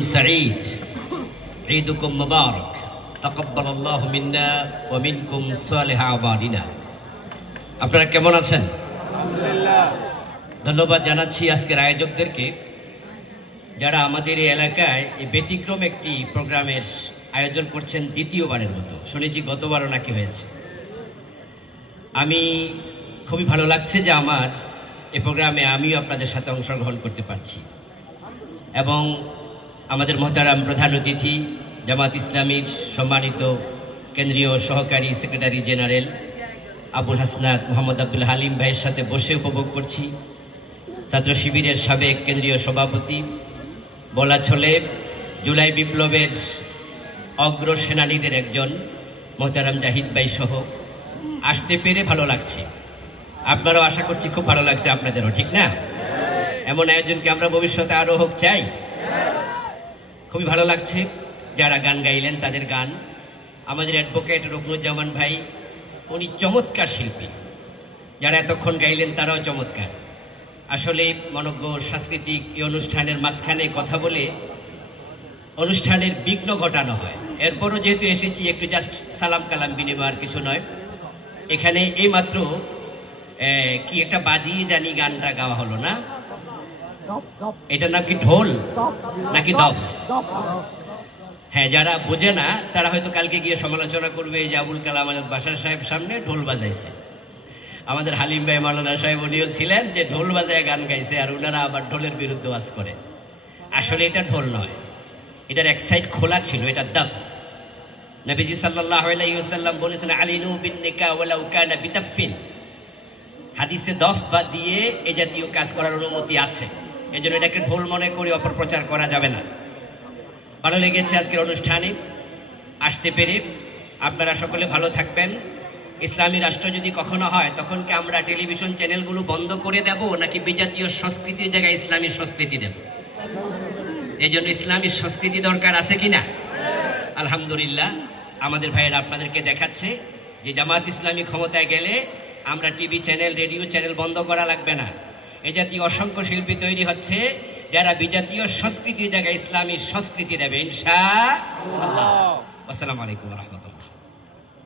سعيد عيدكم مبارك تقبل الله منا ومنكم صالح أعمالنا আপনারা কেমন আছেন? আলহামদুলিল্লাহ। ধন্যবাদ জানাচ্ছি আজকের আয়োজকদেরকে, যারা আমাদের এই এলাকায় এই ব্যতিক্রম একটি প্রোগ্রামের আয়োজন করছেন দ্বিতীয়বারের মতো। শুনেছি গতবারও নাকি হয়েছে। আমি খুবই ভালো লাগছে যে আমার এই প্রোগ্রামে আমিও আপনাদের সাথে অংশগ্রহণ করতে পারছি এবং আমাদের মহতারাম প্রধান অতিথি জামাত ইসলামীর সম্মানিত কেন্দ্রীয় সহকারী সেক্রেটারি জেনারেল আবুল হাসনাত মোহাম্মদ আব্দুল হালিম ভাইয়ের সাথে বসে উপভোগ করছি। ছাত্র শিবিরের সাবেক কেন্দ্রীয় সভাপতি, বলা চলে জুলাই বিপ্লবের অগ্রসেনানীদের একজন মোহতারাম জাহিদ ভাই সহ আসতে পেরে ভালো লাগছে। আপনারাও আশা করছি খুব ভালো লাগছে আপনাদেরও, ঠিক না? এমন আয়োজনকে আমরা ভবিষ্যতে আরও হোক চাই। খুবই ভালো লাগছে যারা গান গাইলেন তাদের গান। আমাদের অ্যাডভোকেট রুকনুজ্জামান ভাই, উনি চমৎকার শিল্পী। যারা এতক্ষণ গাইলেন তারাও চমৎকার। আসলে মনজ্ঞ সাংস্কৃতিক এই অনুষ্ঠানের মাঝখানে কথা বলে অনুষ্ঠানের বিঘ্ন ঘটানো হয়। এরপরও যেহেতু এসেছি একটু জাস্ট সালাম কালাম বিনিময়, কিছু নয়। এখানে এইমাত্র কি একটা বাজিয়ে জানি গানটা গাওয়া হলো না, এটার নাম কি ঢোল নাকি দফ? হ্যাঁ, যারা বোঝে না তারা হয়তো কালকে গিয়ে সমালোচনা করবে যে আবুল কালাম আজাদ বাশার সাহেব সামনে ঢোল বাজাইছে। আমাদের হালিম ভাই মাওলানা সাহেব উনিও ছিলেন যে ঢোল বাজায় গান গাইছে, আর ওনারা আবার ঢোলের বিরুদ্ধে ওয়াজ করে। আসলে এটা ঢোল নয়, এটার এক সাইড খোলা ছিল, এটা দফ। নবীজি সাল্লাল্লাহু আলাইহি ওয়াসাল্লাম বলেছেন আলিনু বিন নিকাহ ওয়ালাউ কানা বিতাফফিন। হাদিসে দফ বা দিয়ে এই জাতীয় কাজ করার অনুমতি আছে, এজন্য এটাকে ঢোল মনে করে অপপ্রচার করা যাবে না। ভালো লেগেছে আজকের অনুষ্ঠানে আসতে পেরে। আপনারা সকলে ভালো থাকবেন। ইসলামী রাষ্ট্র যদি কখনো হয় তখন কি আমরা টেলিভিশন চ্যানেলগুলো বন্ধ করে দেব নাকি বিজাতীয় সংস্কৃতির জায়গায় ইসলামী সংস্কৃতি দেব? এই জন্য ইসলামী সংস্কৃতি দরকার আছে কি না? আলহামদুলিল্লাহ, আমাদের ভাইয়েরা আপনাদেরকে দেখাচ্ছে যে জামাত ইসলামী ক্ষমতায় গেলে আমরা টিভি চ্যানেল, রেডিও চ্যানেল বন্ধ করা লাগবে না। এ জাতীয় অসংখ্য শিল্পী তৈরি হচ্ছে যারা বিজাতীয় সংস্কৃতির জায়গায় ইসলামী সংস্কৃতি দেবে ইনশাআল্লাহ। আসসালামু আলাইকুম ওয়া রাহমাতুল্লাহ।